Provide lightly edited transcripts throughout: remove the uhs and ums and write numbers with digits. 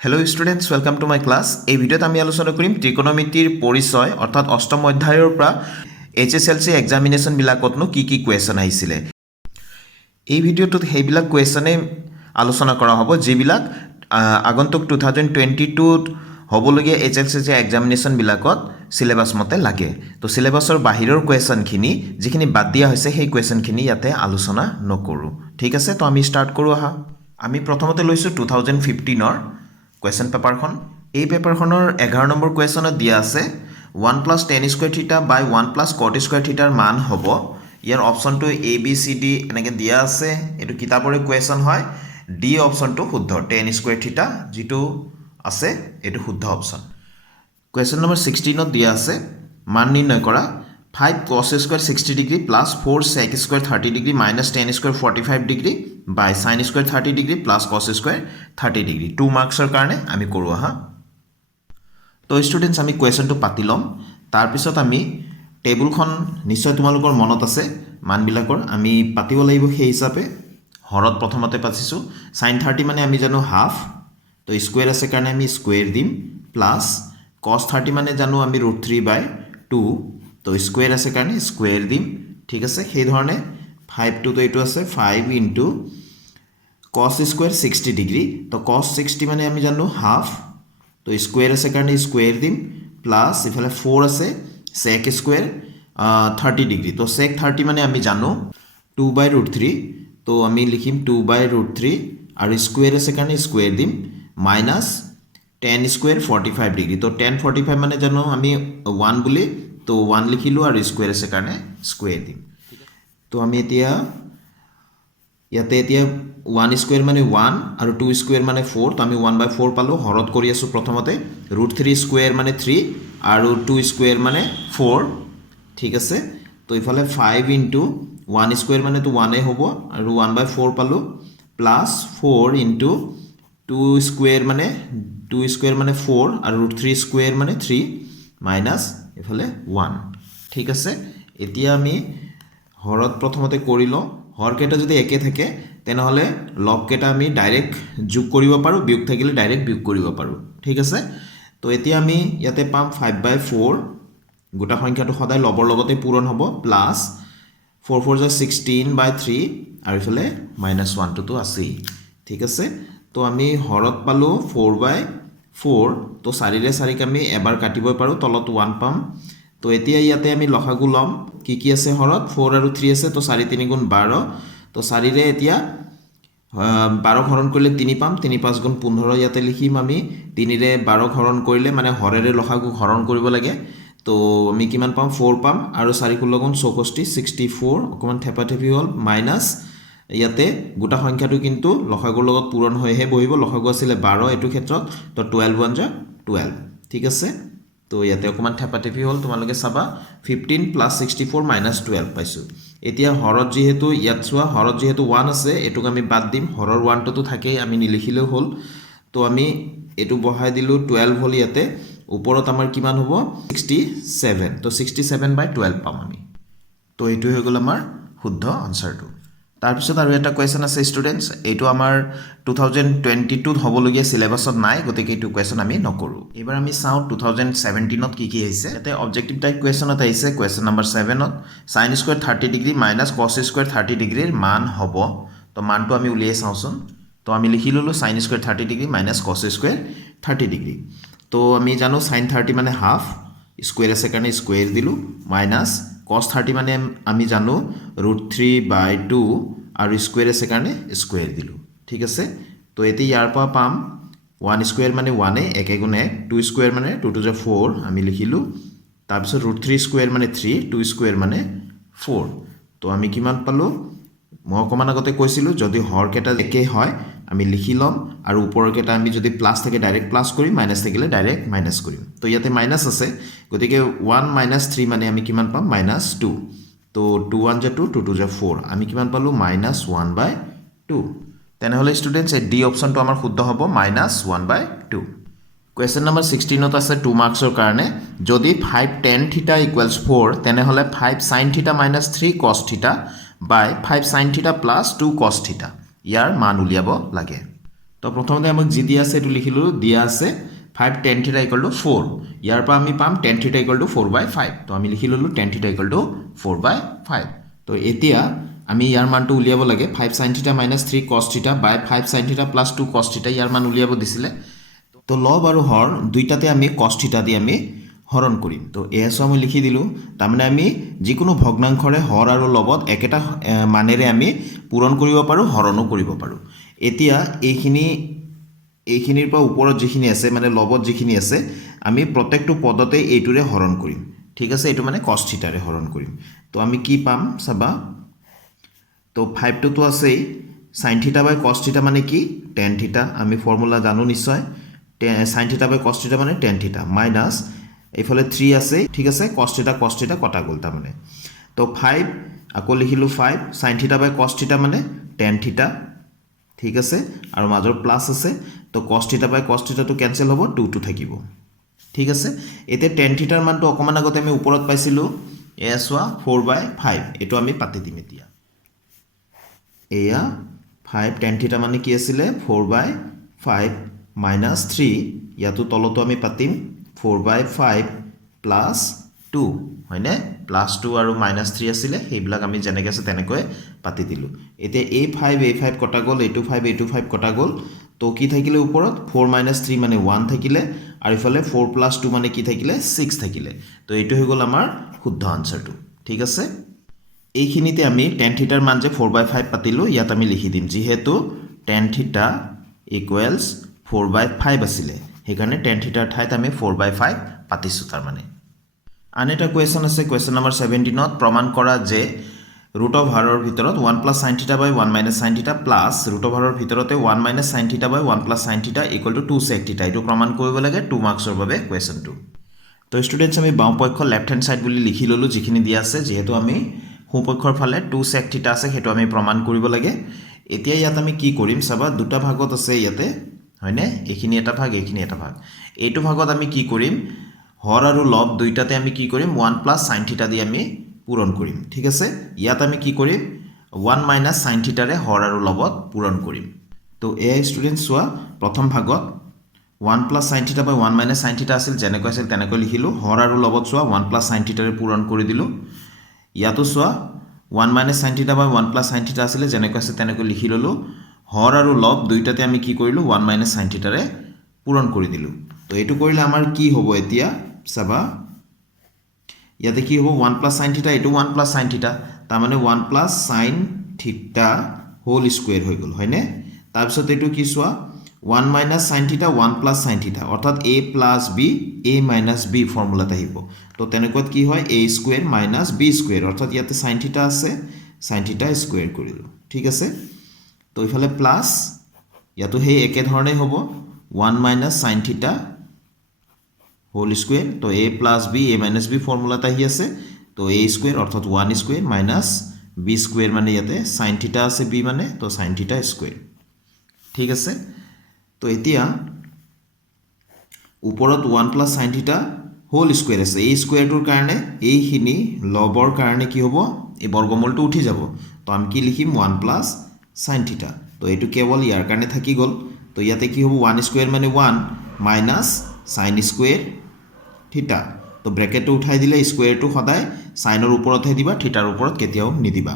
Hello students welcome to my class এই ভিডিওত আমি আলোচনা কৰিম ত্ৰিকোণমিতিৰ পৰিচয় অৰ্থাৎ অষ্টম অধ্যায়ৰ পৰা এইচএসএলসি এক্সামিনেশন বিলাকতনো কি কোৱেশ্চন আহিছিলে এই ভিডিওটোত সেইবিলাক কোৱেশ্চনে আলোচনা কৰা হ'ব যিবিলাক আগন্তুক 2022 ত হ'বলগীয়া এইচএসএলসি এক্সামিনেশন বিলাকত সিলেবাস মতে লাগে তো সিলেবাসৰ বাহিৰৰ কোৱেশ্চনখিনি যিখিনি বাদ দিয়া হৈছে সেই কোৱেশ্চনখিনি ইয়াতে আলোচনা নকৰো ঠিক আছে তো আমি স্টাৰ্ট কৰো আহা আমি প্ৰথমতে লৈছো 2015 ৰ Question paper khon. A paper khonor 11 number question dia ase 1 plus tan square theta by 1 plus cot square theta মান hobo. Year option to A B C D এনেকে দিয়া আছে এটো কিতাপৰে question হয় D option to শুদ্ধ tan square theta যেটো আছে এটো শুদ্ধ option. Question number 16 ত দিয়া আছে মান নিৰ্ণয় কৰা 5 cos square 60 degree plus 4 sec square 30 degree minus tan square 45 degree by sin square 30 degree plus cos square 30 degree 2 marks কাৰণে আমি কৰো আহা তো স্টুডেন্টস আমি কোৱেশ্চনটো পাতি লম তাৰ পিছত আমি টেবুলখন নিশ্চয় তোমালোকৰ মনত আছে মানবিলাকৰ আমি পাতিব লাগিব সেই হিচাপে হৰত প্ৰথমতে পাতিছো sin 30 মানে আমি জানো হাফ তো স্কয়াৰ আছে কাৰণে আমি স্কয়াৰ দিম প্লাস cos 30 মানে জানো আমি √3/2 তো স্কয়াৰ আছে কাৰণে স্কয়াৰ দিম ঠিক আছে সেই ধৰণে 5 to তো এটো আছে 5 into cos square 60 degree তো cos 60 মানে আমি জানো হাফ তো স্কয়াৰ আছে কাৰণে স্কয়াৰ দিম প্লাস ইফালে 4 আছে sec square 30 degree তো sec 30 মানে আমি জানো 2/√3 তো আমি লিখিম 2/√3 আৰু স্কয়াৰ আছে কাৰণে স্কয়াৰ দিম মাইনাস tan square 45 degree তো tan 45 মানে জানো আমি 1 বুলি তো 1 লিখিলো আৰু স্কয়াৰ আছে কাৰণে স্কয়াৰ দিম তো আমি এতিয়া ইয়াতে এতিয়া 1 স্কয়াৰ মানে 1 আৰু 2 স্কয়াৰ মানে 4 তো আমি 1/4 পালো হৰত কৰি আছো প্ৰথমতে √3 স্কয়াৰ মানে 3 আৰু 2 স্কয়াৰ মানে 4 ঠিক আছে তো ইফালে 5 into 1 স্কয়াৰ মানে তো 1 এ হ'ব আৰু 1/4 পালো প্লাস 4 into 2 স্কয়াৰ মানে 4 আৰু √3 স্কয়াৰ মানে 3 মাইনাস ইফালে 1 ঠিক আছে এতিয়া আমি হৰত প্ৰথমতে কৰিলো হৰ কেটা যদি একে থাকে তেনেহলে লগ কেটা আমি ডাইৰেক্ট যোগ কৰিব পাৰো বিয়োগ থাকিলে ডাইৰেক্ট বিয়োগ কৰিব পাৰো ঠিক আছে তো এতিয়া আমি ইয়াতে পাম 5/4 গোটা সংখ্যাটো সদায় লবৰ লগতে পূৰণ হ'ব প্লাস 4 4 16/3 আৰু ইফালে -1 টো আছে ঠিক আছে তো আমি হৰত পালো 4/4 তো 4 ৰে 4 আমি এবাৰ কাটিব পাৰো তলত 1 পাম তো এতিয়া ইয়াতে আমি লসাগু লম কি আছে হৰত 4 আৰু 3 আছে তো 4 3 গুণ 12 তো 4 ৰে এতিয়া 12 হৰণ কৰিলে 3 পাম 3 5 গুণ 15 ইয়াতে লিখিম আমি 3 ৰে 12 হৰণ কৰিলে মানে হৰেৰে লসাগু হৰণ কৰিব লাগে তো আমি কিমান পাম 4 পাম আৰু 4 16 গুণ 64 64 অকমান থেপাথেপি হল মাইনাস ইয়াতে গোটা সংখ্যাটো কিন্তু লসাগুৰ লগত পূৰণ হৈহে বহিব লসাগু আছিল 12 এটো ক্ষেত্ৰত তো 12 1 12 ঠিক আছে তো ইয়াতে অকমান থেপাথেপি হল তোমালোকে চাবা 15 + 64 - 12 পাইছো এতিয়া হৰত যেহেতু ইয়াত সোৱা হৰত যেহেতু 1 আছে এটুক আমি বাদ দিম হৰৰ 1 টো থাকেই আমি নিলিখিলেও হল তো আমি এটু বহাই দিলো 12 হল ইয়াতে ওপৰত আমাৰ কিমান হ'ব 67 তো 67/12 পাম আমি তো এটো হৈ গল আমাৰ শুদ্ধ আনসাৰটো তাৰ পিছত আৰু এটা কোৱেশ্চন আছে স্টুডেন্টস এটো আমাৰ 2022 ত হ'বলগীয়া সিলেবাসত নাই গতিকে এটো কোৱেশ্চন আমি নকৰো এবাৰ আমি চাও 2017 ত কি আহিছে এতে অবজেক্টিভ টাইপ কোৱেশ্চনত আহিছে কোৱেশ্চন নম্বৰ 7 ত sin square 30 degree minus cos square 30 degree ৰ মান হ'ব তো মানটো আমি উলিয়াই চাওচোন তো আমি লিখি ললো sin square 30 degree minus cos square 30 degree তো আমি জানো sin 30 মানে হাফ স্কয়াৰ আছে কাৰণে স্কয়াৰ দিলো মাইনাস cos 30 মানে আমি জানো √3/2 আৰু স্কয়াৰ আছে কাৰণে স্কয়াৰ দিলো ঠিক আছে তো এতে ইয়াৰ পৰা পাম 1 স্কয়াৰ মানে 1 এ একে গুণে 2 স্কয়াৰ মানে 2 to the 4 আমি লিখিলো তাৰ পিছত √3 স্কয়াৰ মানে 3 2 স্কয়াৰ মানে 4 তো আমি কিমান পালো মই অকমান আগতে কৈছিলো যদি হৰ কেটা একে হয় আমি লিখি লম আৰু ওপৰৰ কেটা আমি যদি প্লাস থাকে ডাইৰেক্ট প্লাস কৰিম মাইনাস থাকিলে ডাইৰেক্ট মাইনাস কৰিম তো ইয়াতে মাইনাস আছে গতিকে 1 - 3 মানে আমি কিমান পাম -2 তো 2 1 2 2 2 4 আমি কিমান পালো -1/2 তেনেহলে স্টুডেন্টস ডি অপশনটো আমাৰ শুদ্ধ হ'ব -1/2 কোৱেশ্চন নম্বৰ 16 ত আছে 2 মাৰ্কছৰ কাৰণে যদি 5 tan θ = 4 তেনেহলে 5 sin θ - 3 cos θ by 5 sin θ + 2 cos θ ইয়াৰ মান উলিয়াব লাগে তো প্ৰথমতে আমাক যি দিয়া আছে এটো লিখিলো দিয়া আছে 5 tan θ = 4 ইয়াৰ পৰা আমি পাম tan θ = 4/5 তো আমি লিখি ললো tan θ = 4/5 তো এতিয়া আমি ইয়াৰ মানটো উলিয়াব লাগে 5 sin θ - 3 cos θ by 5 sin θ + 2 cos θ ইয়াৰ মান উলিয়াব দিছিলে তো লব আৰু হৰ দুইটাতে আমি cos θ দি আমি হৰণ কৰিম তো এসো আমি লিখি দিলো তাৰমানে আমি যিকোনো ভগ্নাংশৰে হৰ আৰু লবত একেটা মানেৰে আমি পূৰণ কৰিব পাৰো হৰণো কৰিব পাৰো এতিয়া এইখিনিৰ পৰা ওপৰত যিখিনি আছে মানে লবত যিখিনি আছে আমি প্ৰত্যেকটো পদতে এইটোৰে হৰণ কৰিম ঠিক আছে এটো মানে cos θ ৰে হৰণ কৰিম তো আমি কি পাম চাবা তো 5 টো আছে sin θ by cos θ মানে কি tan θ আমি ফৰ্মুলা জানো নিশ্চয় sin θ by cos θ মানে tan θ মাইনাস এইফালে 3 আছে ঠিক আছে cos θ কটা গল তা মানে তো 5 আকৌ লিখিলো 5 sin θ by cos θ মানে tan θ ঠিক আছে আৰু মাজৰ প্লাস আছে তো cos θ by cos θ টো ক্যান্সেল হ'ব 2 টো থাকিব ঠিক আছে এতে tan θ ৰ মানটো অকমান আগতে আমি ওপৰত পাইছিলো এসোৱা 4/5 এটো আমি পাতি দিম এতিয়া এয়া 5 tan θ মানে কি আছিল 4/5 minus 3 ইয়াতো তলতো আমি পাতিম 4/5 plus 2 হয়নে plus 2 আৰু minus 3 আছিল হেইবিলাক আমি জেনেকে আছে তেনেকৈ পাতি দিলু এতে a5 কটা গল a25 কটা গল তো কি থাকিলে ওপৰত 4 minus 3 মানে 1 থাকিলে আৰু ইফালে 4 plus 2 মানে কি থাকিলে 6 থাকিলে তো এটো হৈ গল আমাৰ শুদ্ধ আনসাৰটো ঠিক আছে এইখিনিতে আমি tan θ ৰ মান যে 4/5 পাতিলো ইয়াত আমি লিখি দিম যেহেতু tan θ equals 4/5 আছিলে হেকাৰণে tan θ ৰ ঠাইত আমি 4/5 পাতিছো তাৰ মানে আনেটা কোৱেশ্চন আছে কোৱেশ্চন নম্বৰ 17 ত প্ৰমাণ কৰা যে root of r ৰ ভিতৰত 1 plus sin θ by 1 minus sin θ plus root of r ৰ ভিতৰতে 1 minus sin θ by 1 plus sin θ equal to 2 sec θ এটো প্ৰমাণ কৰিব লাগে 2 মাৰ্কছৰ বাবে কোৱেশ্চনটো তো ষ্টুডেন্টস আমি বাওঁপক্ষ লেফট হ্যান্ড সাইড বুলি লিখি ললো যিখিনি দিয়া আছে যেহেতু আমি সোঁপক্ষৰ ফালে 2 sec θ আছে হেতু আমি প্ৰমাণ কৰিব লাগে এতিয়া ইয়াত আমি কি কৰিম চাবা দুটা ভাগত আছে ইয়াতে হয়নে এইখিনি এটা ভাগ এইটো ভাগত আমি কি কৰিম হৰ আৰু লব দুইটাতে আমি কি কৰিম 1 plus sin θ দি আমি পূৰণ কৰিম ঠিক আছে ইয়াত আমি কি কৰিম 1 minus sin θ ৰে হৰ আৰু লবত পূৰণ কৰিম তো এই ষ্টুডেন্টস চোৱা প্ৰথম ভাগত 1 plus sin θ by 1 minus sin θ আছিল যেনেকৈ আছিল তেনেকৈ লিখিলো হৰ আৰু লবত চোৱা 1 plus sin θ ৰে পূৰণ কৰি দিলো ইয়াতো চোৱা 1 minus sin θ by 1 plus sin θ আছিল যেনেকৈ আছে তেনেকৈ লিখি ললো হৰ আৰু লব দুইটাতে আমি কি কৰিলো 1 minus sin θ ৰে পূৰণ কৰি দিলো তো এটো কৰিলে আমাৰ কি হ'ব এতিয়া চাবা ইয়াতে কি হ'ব 1 plus sin θ এটো 1 plus sin θ তাৰ মানে 1 plus sin θ হোল স্কয়াৰ হৈ গল হয়নে তাৰ পিছত এটো কি চোৱা 1 minus sin θ 1 plus sin θ অৰ্থাৎ a plus b a minus b ফৰ্মুলাত আহিব তো তেনেকৈ কি হয় a square minus b square অৰ্থাৎ ইয়াতে sin θ আছে sin θ স্কয়াৰ কৰিলো ঠিক আছে তো ইফালে প্লাস ইয়াতো হে একে ধৰণে হ'ব 1 minus sin θ হোল স্কয়ার তো a plus b a minus b ফর্মুলাটা আহি আছে তো a স্কয়ার অর্থাৎ 1 স্কয়ার minus b স্কয়ার মানে ইয়াতে sin θ আছে b মানে তো sin θ স্কয়ার ঠিক আছে তো এতিয়া ওপৰত 1 plus sin θ হোল স্কয়াৰ আছে a স্কয়াৰটোৰ কাৰণে এইখিনি লবৰ কাৰণে কি হ'ব এই বৰ্গমূলটো উঠি যাব তো আমি কি লিখিম 1 plus sin θ তো এটো কেৱল ইয়াৰ কাৰণে থাকি গল তো ইয়াতে কি হ'ব 1 স্কয়ার মানে 1 minus sin স্কয়ার θ তো ব্র্যাকেটটো উঠাই দিলে স্কয়ারটো সদায় সাইনৰ ওপৰতহে দিবা থিটাৰ ওপৰত কেতিয়াও নিদিবা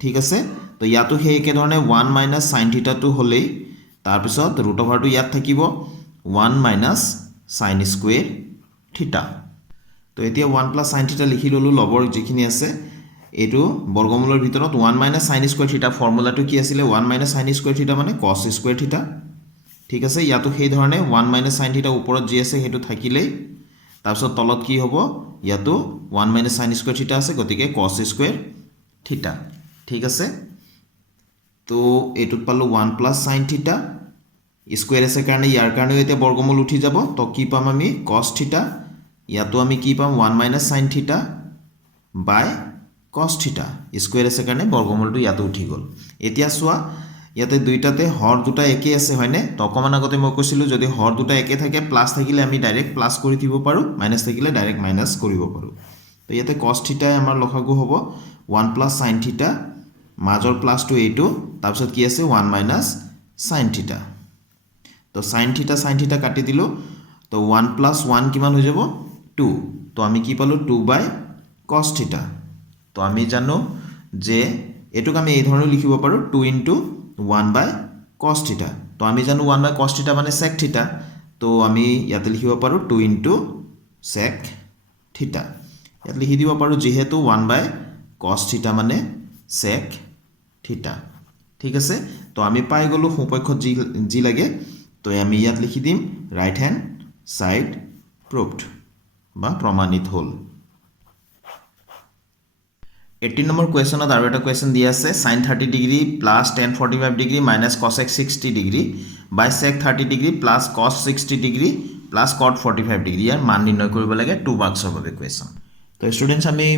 ঠিক আছে তো ইয়াতো হে একে ধৰণে 1 minus sin θ টো হলেই তাৰ পিছত ৰুট ওভাৰটো ইয়াত থাকিব 1 minus sin স্কয়াৰ θ তো এতিয়া 1 plus sin θ লিখি ললো লবৰ যিখিনি আছে এটো বৰ্গমূলৰ ভিতৰত 1 minus sin স্কয়াৰ θ ফৰ্মুলাটো কি আছিল 1 minus sin স্কয়াৰ θ মানে cos স্কয়াৰ θ ঠিক আছে ইয়াতো সেই ধৰণে 1 minus sin θ ওপৰত যি আছে হেতু থাকিলেই তাৰ পিছত তলত কি হ'ব ইয়াতো 1 minus sin স্কয়ার θ আছে গতিকে cos স্কয়ার θ ঠিক আছে তো এটুত পালো 1 plus sin θ স্কয়ার আছে কাৰণে ইয়াৰ কাৰণে এতে বৰ্গমূল উঠি যাব তো কি পাম আমি cos θ ইয়াতো আমি কি পাম 1 minus sin θ by cos θ square আছে কাৰণে বৰ্গমূলটো ইয়াতো উঠি গল এতিয়া চোৱা ইয়াতে দুইটাতে হৰ দুটা একে আছে হয়নে তো অকমান আগতে মই কৈছিলো যদি হৰ দুটা একে থাকে প্লাস থাকিলে আমি ডাইৰেক্ট প্লাস কৰি দিব পাৰো মাইনাস থাকিলে ডাইৰেক্ট মাইনাস কৰিব পাৰো তো ইয়াতে cos θ আমাৰ লখাগু হ'ব 1 plus sin θ মাজৰ প্লাস টু এইটো তাৰ পিছত কি আছে 1 minus sin θ তো sin থিটা কাটি দিলোঁ তো 1 + 1 কিমান হৈ যাব 2 তো আমি কি পালোঁ 2 / cos থিটা তো আমি জানো যে এটুক আমি এই ধৰণে লিখিব পাৰোঁ 2 * 1 / cos থিটা তো আমি জানো 1 / cos থিটা মানে sec থিটা তো আমি ইয়াতে লিখিব পাৰোঁ 2 * sec থিটা ইয়াত লিখি দিব পাৰোঁ যেহেতু 1 / cos থিটা মানে sec থিটা ঠিক আছে তো আমি পাই গ'লো সোঁপক্ষত যি লাগে তো আমি ইয়াত লিখি দিম ৰাইট হেণ্ড সাইড প্ৰুভড বা প্ৰমাণিত হ'ল 18 নম্বৰ কুৱেশ্যনত আৰু এটা কুৱেশ্যন দিয়া আছে sin 30 degree plus tan 45 degree minus cos x 60 degree by sec 30 degree plus cos 60 degree plus cot 45 degree ইয়াৰ মান নিৰ্ণয় কৰিব লাগে 2 মাৰ্কছৰ বাবে কুৱেশ্যন তো ষ্টুডেণ্টছ আমি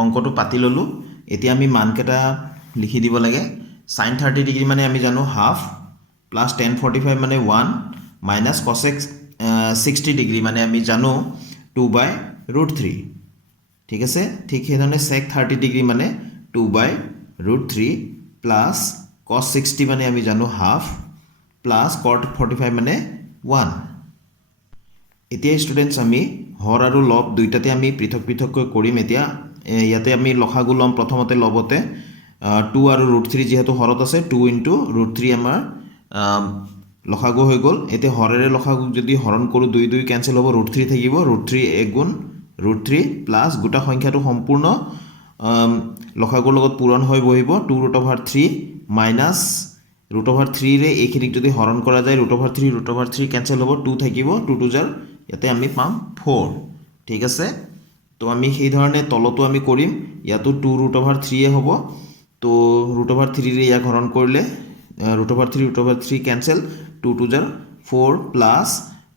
অংকটো পাতি ল'লোঁ এতিয়া আমি মানকেইটা লিখি দিব লাগে sin 30 ডিগ্ৰী মানে আমি জানো হাফ প্লাছ tan 45 মানে 1 মাইনাছ cos x 60 ডিগ্ৰী মানে আমি জানো 2/√3 ঠিক আছে ঠিক সেইধৰণে sec 30 ডিগ্ৰী মানে 2/√3 প্লাছ cos 60 মানে আমি জানো হাফ প্লাছ cot 45 মানে 1 এতিয়া ষ্টুডেণ্টছ আমি হৰ আৰু লব দুইটাতে আমি পৃথক পৃথককৈ কৰিম এতিয়া ইয়াতে আমি লসাগু ল'ম প্ৰথমতে লবতে 2 আৰু √3 যেহেতু হৰত আছে 2 * √3 আমাৰ লসাগু হৈ গ'ল এতিয়া হৰেৰে লসাগু যদি হৰণ কৰোঁ 2 2 কেনসেল হ'ব √3 থাকিব √3 1 গুণ √3 প্লাছ গোটা সংখ্যাটো সম্পূৰ্ণ লসাগুৰ লগত পূৰণ হৈ বহিব 2√3 মাইনাছ √3 ৰে এইখিনিক যদি হৰণ কৰা যায় √3 কেনসেল হ'ব 2 থাকিব 2 2 জাৰ ইয়াতে আমি পাম 4 ঠিক আছে তো আমি সেই ধৰণে তলতো আমি কৰিম ইয়াতো 2√3 হ'ব তো √3 ৰে ইয়াক হৰণ কৰিলে √3 কেনসেল 2 2 জাৰ 4 প্লাছ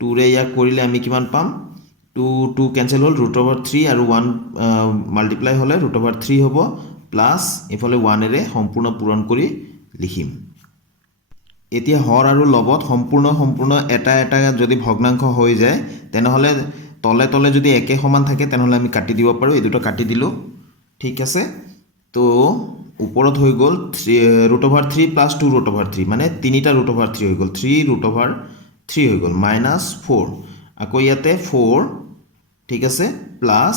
2 ৰে ইয়াক কৰিলে আমি কিমান পাম 2 কেনসেল হ'ল √3 আৰু 1 মাল্টিপ্লাই হ'লে √3 হ'ব প্লাছ ইফালে 1 এৰে সম্পূৰ্ণ পূৰণ কৰি লিখিম এতিয়া হৰ আৰু লবত সম্পূৰ্ণ এটা যদি ভগ্নাংশ হৈ যায় তেনেহলে তলে তলে যদি একে সমান থাকে তেনেহলে আমি কাটি দিব পাৰোঁ এই দুটো কাটি দিলো ঠিক আছে তো ওপৰত হৈ গ'ল √3 প্লাছ 2√3 মানে তিনিটা √3 হৈ গ'ল 3√3 হৈ গ'ল -4 আকৌ ইয়াতে 4 ঠিক আছে প্লাছ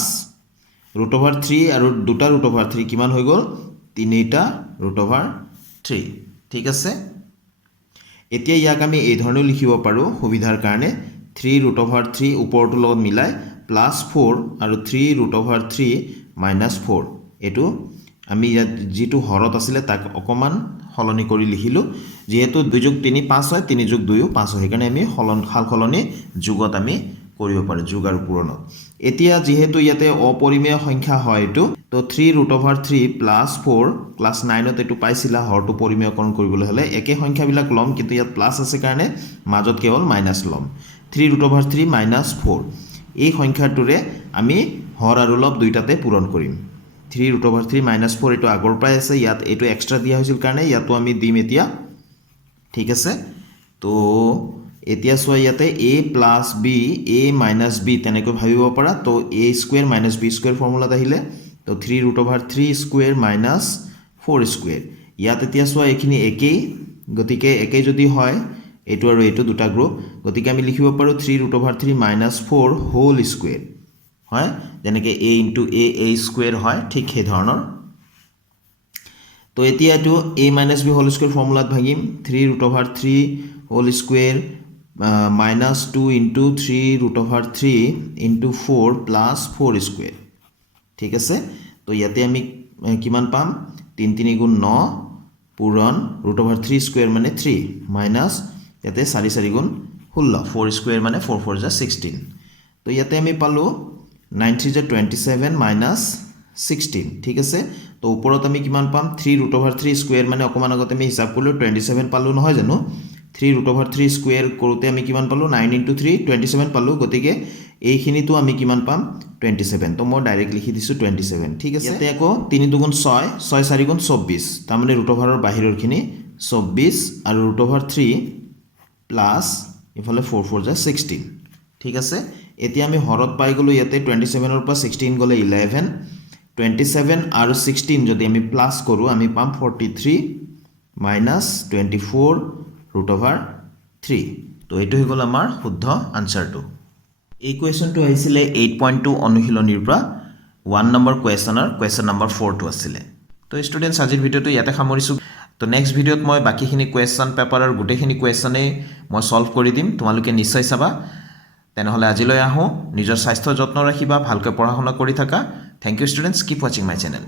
√3 আৰু দুটা √3 কিমান হৈ গ'ল তিনিটা √3 ঠিক আছে এতিয়া ইয়াক আমি এই ধৰণে লিখিব পাৰোঁ সুবিধাৰ কাৰণে 3√3 ওপৰটো লগত মিলাই +4 আৰু 3√3 -4 এটো আমি ইয়াত যেটো হৰত আছিল তাক অকমান হলনি কৰি লিখিলো যেহেতু 2 + 3 5 হয় 3 + 2 5 হয় সেইকাৰণে আমি হলনি যোগত আমি কৰিব পাৰো যোগ আৰু পূৰণত এতিয়া যেহেতু ইয়াতে অপৰিমেয় সংখ্যা হয় এটো তো 3√3 +4 ক্লাস 9 ত এটো পাইছিলা হৰটো পৰিমেয়কৰণ কৰিবলৈ হলে একে সংখ্যাবিলাক লম কিন্তু ইয়াত প্লাস আছে কাৰণে মাজত কেৱল মাইনাস লম 3√3 -4 এই সংখ্যাটোৰে আমি হৰ আৰু লব দুইটাতে পূৰণ কৰিম 3√3 -4 এটো আগৰ পৰাই আছে ইয়াত এটো এক্সট্ৰা দিয়া হৈছিল কাৰণে ইয়াতো আমি দিম এতিয়া ঠিক আছে তো এতিয়া সোয়া ইয়াতে a + b a - b তেনেকৈ ভাবিব পাৰা তো a² - b² ফৰ্মুলাত আহিলে তো 3√3² - 4² ইয়াত এতিয়া সোয়া এখিনি একেই গতিকে একে যদি হয় এটো আৰু এটো দুটা গ্ৰুপ গতিকে আমি লিখিব পাৰো 3√3 - 4 হোল স্কয়াৰ হয় যেনেকৈ a * a² হয় ঠিক সেই ধৰণৰ তো এতিয়া এটো a - b হোল স্কয়াৰ ফৰ্মুলাত ভাগিম 3√3 হোল স্কয়াৰ -2 * 3√3 * 4 + 4² ঠিক আছে তো ইয়াতে আমি কিমান পাম 3 3 গুণ 9 পূৰণ √3² মানে 3 মাইনাস ইয়াতে 4 4 গুণ 16 4² মানে 4 4 = 16 তো ইয়াতে আমি পালো 9 3 = 27 মাইনাস 16 ঠিক আছে তো ওপৰত আমি কিমান পাম 3√3² মানে অকমান আগতে আমি হিসাব কৰিলো 27 পালো নহয় জানো 3√3² কৰোতে আমি কিমান পালো 9 * 3 27 পালো গতিকে এইখিনিটো আমি কিমান পাম 27 তো মই ডাইৰেক্ট লিখি দিছো 27 ঠিক আছে ইয়াতে আকৌ 3 2 গুণ 6 6 4 গুণ 24 তাৰ মানে √ৰ বাহিৰৰ খিনি 24 আৰু √3 প্লাস ইফালে 4 4 = 16 ঠিক আছে এতিয়া আমি হৰত পাই গলো ইয়াতে 27 ৰ পৰা 16 গলে 11 27 আৰু 16 যদি আমি প্লাস কৰো আমি পাম 43 - 24 √3 তো তো এইটো হৈ গ'ল আমাৰ শুদ্ধ আনচাৰটো এই কুৱেশ্যনটো আহিছিলে 8.2 অনুশীলনীৰ পৰা 1 নম্বৰ কুৱেশ্যন নম্বৰ 4টো আছিলে তো ষ্টুডেণ্টছ আজিৰ ভিডিঅ'টো ইয়াতে সামৰিছোঁ তো নেক্সট ভিডিঅ'ত মই বাকীখিনি কুৱেশ্যন পেপাৰৰ গোটেইখিনি কুৱেশ্যনেই মই সলভ কৰি দিম তোমালোকে নিশ্চয় চাবা তেনেহ'লে আজিলৈ আহোঁ নিজৰ স্বাস্থ্যৰ যত্ন ৰাখিবা ভালকৈ পঢ়া শুনা কৰি থাকা থ্যাংক ইউ ষ্টুডেণ্টছ কিপ ৱাচিং মাই চেনেল